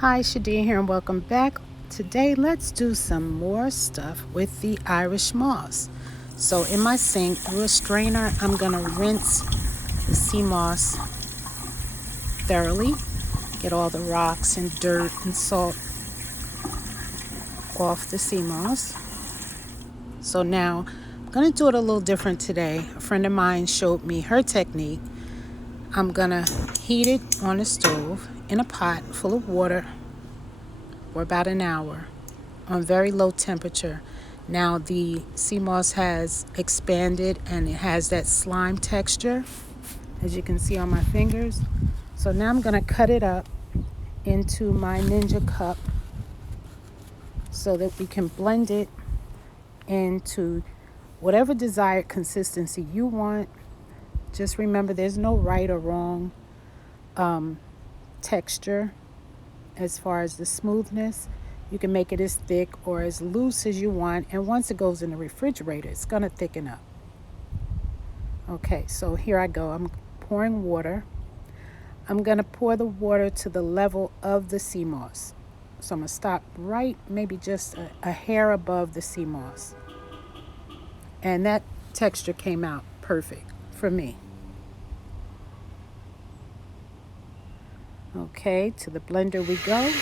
Hi, Shadeen here and welcome back. Today, let's do some more stuff with the Irish moss. So in my sink, through a strainer, I'm gonna rinse the sea moss thoroughly, get all the rocks and dirt and salt off the sea moss. So now, I'm gonna do it a little different today. A friend of mine showed me her technique. I'm gonna heat it on the stove in a pot full of water for about an hour on very low temperature. Now the sea moss has expanded and it has that slime texture, as you can see on my fingers. So now I'm gonna cut it up into my Ninja cup so that we can blend it into whatever desired consistency you want. Just remember, there's no right or wrong texture as far as the smoothness. You can make it as thick or as loose as you want, and once it goes in the refrigerator, it's going to thicken up. Okay, so here I go. I'm pouring water. I'm going to pour the water to the level of the sea moss. So I'm going to stop right, maybe just a hair above the sea moss. And that texture came out perfect for me. Okay, to the blender we go.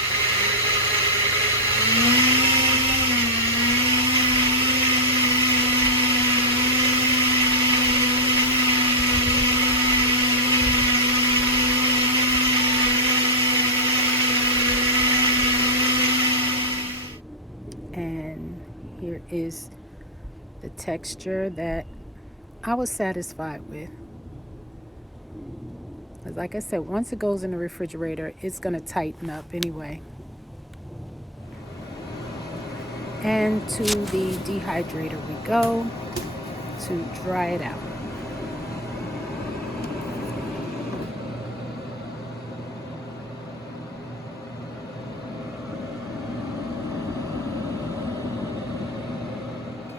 And here is the texture that I was satisfied with. But like I said, once it goes in the refrigerator, it's going to tighten up anyway. And to the dehydrator we go to dry it out.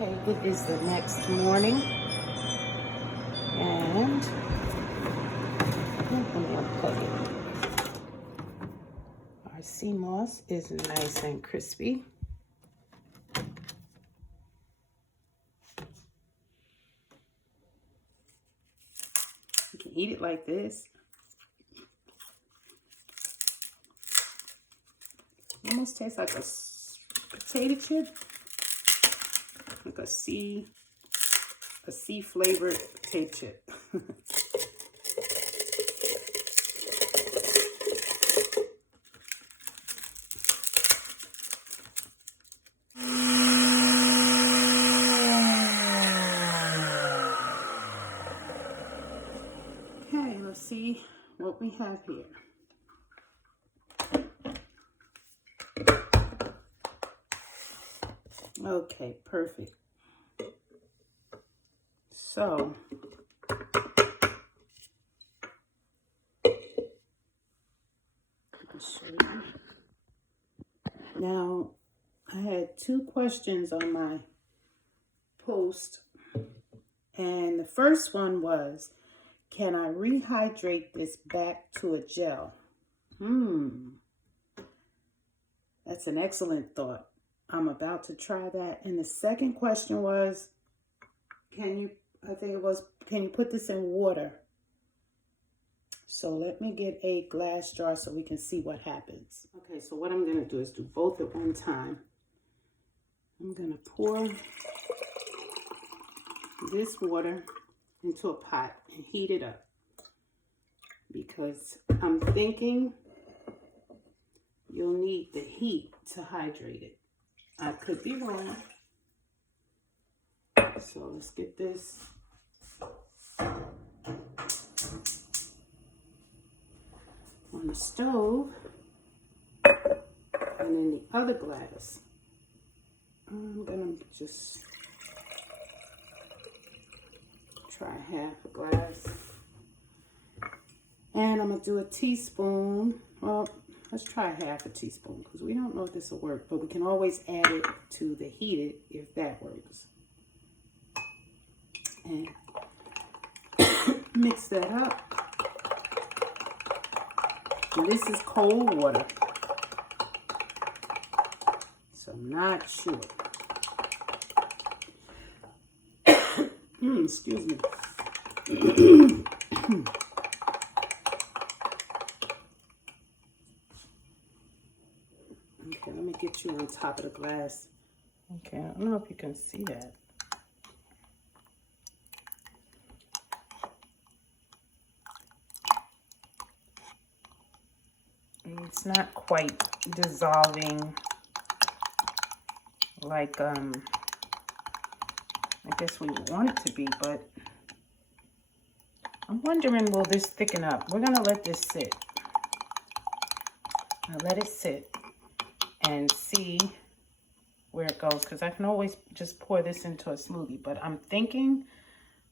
Okay, it is the next morning, and let me unplug it. Our sea moss is nice and crispy. You can eat it like this. It almost tastes like a potato chip, like a sea flavored potato chip. Okay, let's see what we have here. Okay, perfect. So, I'll show you. Now, I had 2 questions on my post, and the first one was, can I rehydrate this back to a gel? That's an excellent thought. I'm about to try that. And the second question was, can you put this in water? So let me get a glass jar so we can see what happens. Okay, so what I'm going to do is do both at one time. I'm going to pour this water into a pot and heat it up, because I'm thinking you'll need the heat to hydrate it. I could be wrong. So let's get this on the stove, and in the other glass, I'm gonna just try half a glass, and I'm gonna do a teaspoon. Well, let's try half a teaspoon, because we don't know if this will work, but we can always add it to the heated if that works. And mix that up. Now this is cold water, I'm not sure. Excuse me. Okay, let me get you on top of the glass. Okay, I don't know if you can see that. It's not quite dissolving like I guess we want it to be, but I'm wondering, will this thicken up? We're gonna let this sit. I'll let it sit and see where it goes, because I can always just pour this into a smoothie, but I'm thinking,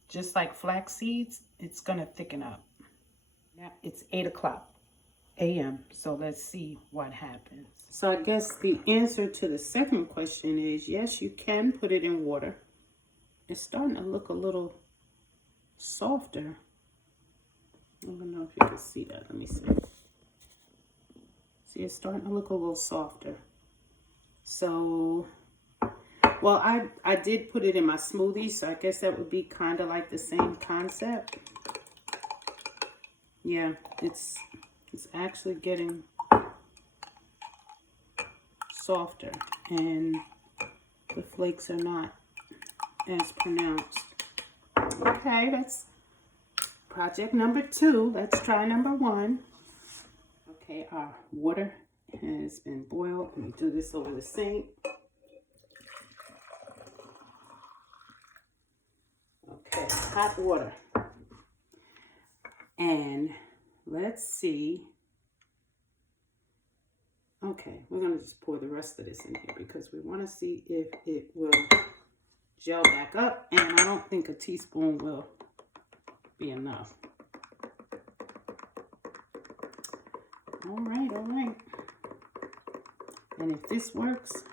just like flax seeds, it's gonna thicken up. Now it's 8 o'clock a.m. so let's see what happens. So I guess the answer to the second question is yes, you can put it in water. It's starting to look a little softer. I don't know if you can see that. Let me see. See, it's starting to look a little softer. So, well, I did put it in my smoothie, so I guess that would be kind of like the same concept. Yeah, it's actually getting softer, and the flakes are not as pronounced. Okay, that's project number 2. Let's try number 1. Okay, our water has been boiled. Let me do this over the sink. Okay, hot water. And let's see. Okay, we're going to just pour the rest of this in here because we want to see if it will gel back up. And I don't think a teaspoon will be enough. All right, all right. And if this works,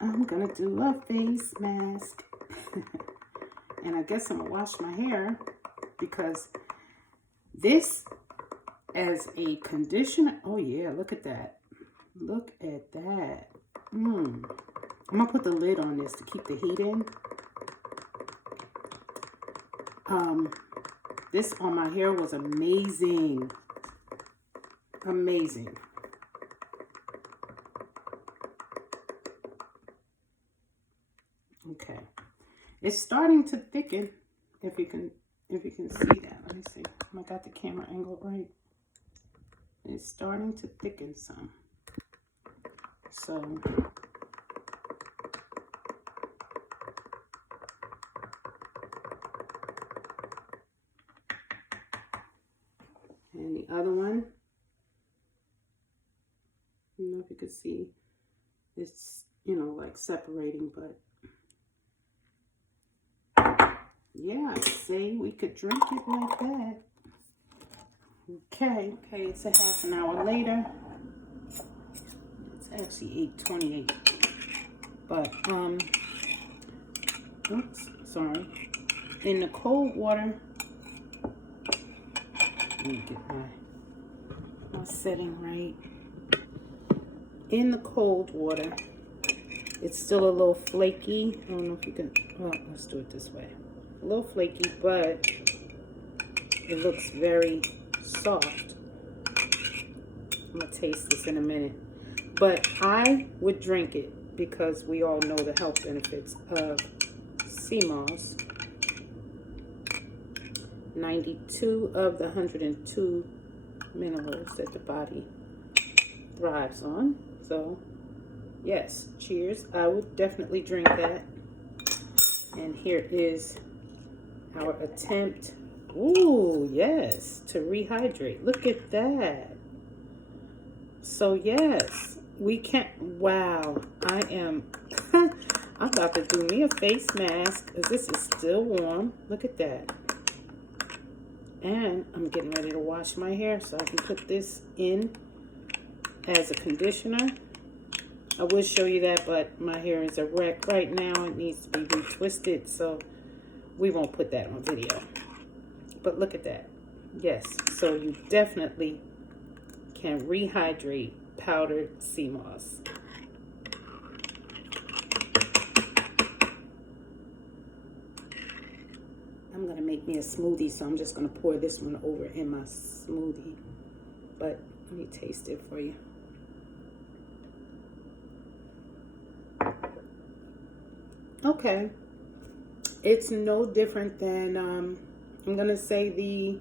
I'm going to do a face mask. And I guess I'm going to wash my hair because this as a conditioner. Oh yeah, look at that. Look at that. I'm going to put the lid on this to keep the heat in. This on my hair was amazing. Amazing. Okay. It's starting to thicken. If you can see that. Let me see. I got the camera angle right. It's starting to thicken some. So and the other one, I don't know if you could see, it's, you know, like separating, but yeah, see, we could drink it like that. Okay, it's a half an hour later. It's actually 8:28. But, oops, sorry. In the cold water, let me get my setting right. In the cold water, it's still a little flaky. I don't know if you can, well, let's do it this way. A little flaky, but it looks very soft. I'm gonna taste this in a minute. But I would drink it because we all know the health benefits of sea moss. 92 of the 102 minerals that the body thrives on. So, yes, cheers. I would definitely drink that. And here is our attempt, ooh, yes, to rehydrate. Look at that. So, yes, we can, wow, I'm about to do me a face mask because this is still warm. Look at that. And I'm getting ready to wash my hair so I can put this in as a conditioner. I would show you that, but my hair is a wreck right now. It needs to be retwisted, so we won't put that on video. But look at that. Yes, so you definitely can rehydrate powdered sea moss. I'm gonna make me a smoothie, so I'm just gonna pour this one over in my smoothie. But let me taste it for you. Okay, it's no different than I'm gonna say the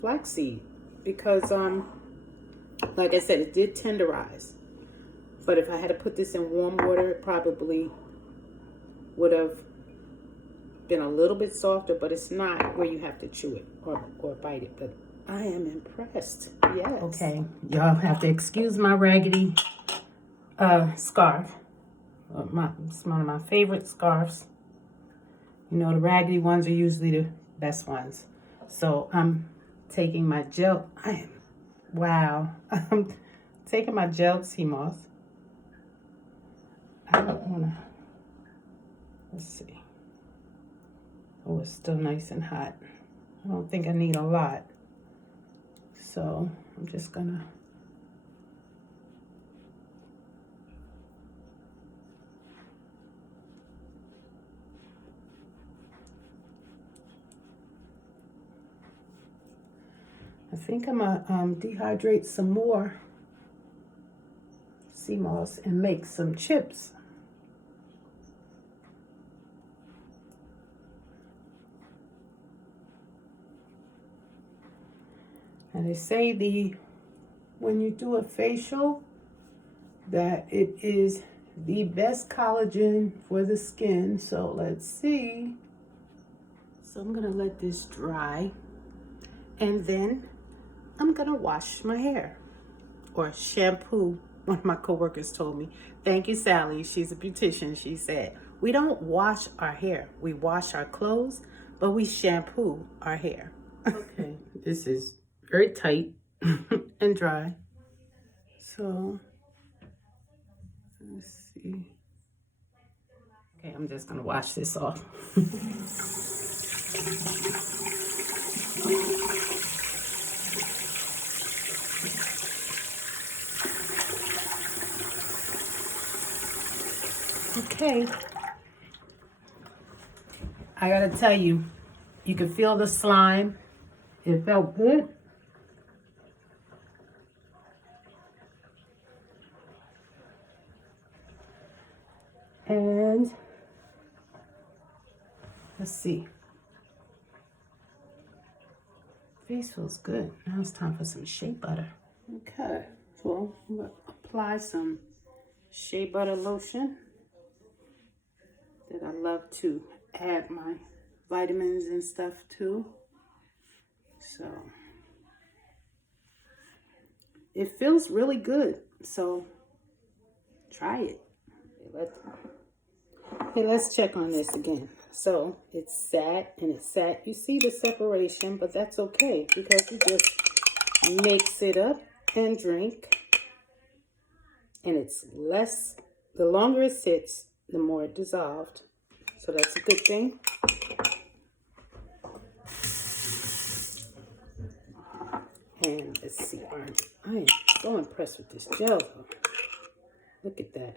flaxseed, because like I said, it did tenderize. But if I had to put this in warm water, it probably would have been a little bit softer, but it's not where you have to chew it or bite it. But I am impressed. Yes. Okay, y'all have to excuse my raggedy scarf. It's one of my favorite scarves. You know, the raggedy ones are usually the best ones. So I'm taking my gel. Wow. I'm taking my gelled sea moss. I don't want to. Let's see. Oh, it's still nice and hot. I don't think I need a lot. So I'm just gonna. I think I'm gonna dehydrate some more sea moss and make some chips. And they say when you do a facial, that it is the best collagen for the skin. So let's see. So I'm gonna let this dry, and then I'm gonna wash my hair or shampoo. One of my coworkers told me, thank you, Sally. She's a beautician. She said, we don't wash our hair. We wash our clothes, but we shampoo our hair. Okay, this is very tight and dry. So let's see. Okay, I'm just gonna wash this off. Okay. I gotta tell you, you can feel the slime. It felt good. And let's see. Face feels good. Now it's time for some shea butter. Okay, so I'm gonna apply some shea butter lotion that I love to add my vitamins and stuff to. So it feels really good. So try it. Let's check on this again. So it's sat and it's sat. You see the separation, but that's okay because you just mix it up and drink. And it's less, the longer it sits, the more it dissolved. So that's a good thing. And let's see, I am so impressed with this gel though. Look at that.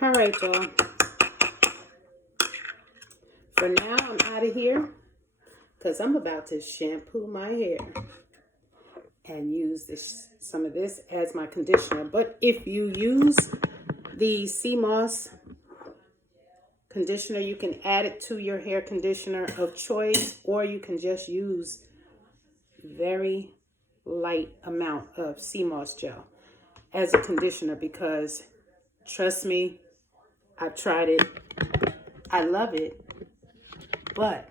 All right, y'all. For now, I'm out of here because I'm about to shampoo my hair and use some of this as my conditioner. But if you use the sea moss conditioner, you can add it to your hair conditioner of choice, or you can just use very light amount of sea moss gel as a conditioner, because trust me, I've tried it. I love it, but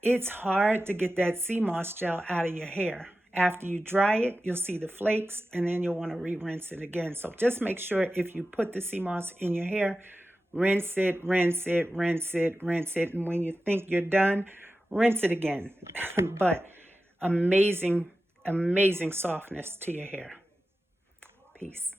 it's hard to get that sea moss gel out of your hair. After you dry it, you'll see the flakes, and then you'll want to re-rinse it again. So just make sure if you put the sea moss in your hair, rinse it, rinse it, rinse it, rinse it. And when you think you're done, rinse it again. But amazing, amazing softness to your hair. Peace.